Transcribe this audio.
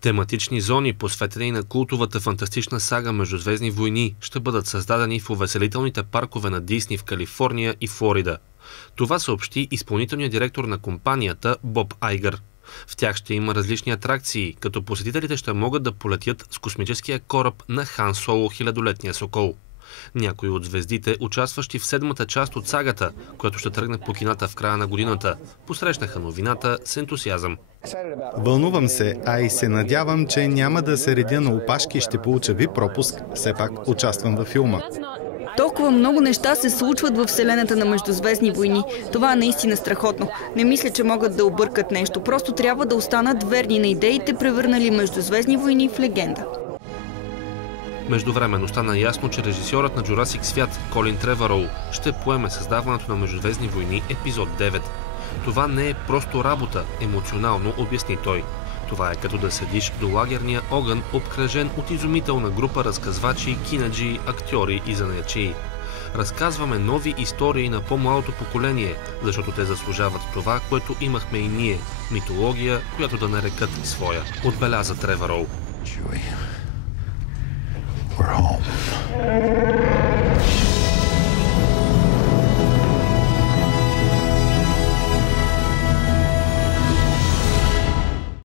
Тематични зони, посветени на култовата фантастична сага Междузвездни войни, ще бъдат създадени в увеселителните паркове на Дисни в Калифорния и Флорида. Това съобщи изпълнителният директор на компанията Боб Айгър. В тях ще има различни атракции, като посетителите ще могат да полетят с космическия кораб на Хан Соло Хилядолетния сокол. Някои от звездите, участващи в седмата част от сагата, която ще тръгне по кината в края на годината, посрещнаха новината с ентусиазъм. Вълнувам се, а и се надявам, че няма да се редя на опашки и ще получа VIP пропуск. Все пак участвам във филма. Толкова много неща се случват във вселената на Междузвездни войни. Това е наистина страхотно. Не мисля, че могат да объркат нещо. Просто трябва да останат верни на идеите, превърнали Междузвездни войни в легенда. Междувременно стана ясно, че режисьорът на Джурасик свят Колин Тревърол ще поеме създаването на Междузвездни войни епизод 9. Това не е просто работа, емоционално обясни той. Това е като да седиш до лагерния огън, обкръжен от изумителна група разказвачи, кинаджи, актьори и занаятчии. Разказваме нови истории на по-малото поколение, защото те заслужават това, което имахме и ние – митология, която да нарекат своя, отбеляза Тревърол. We're home.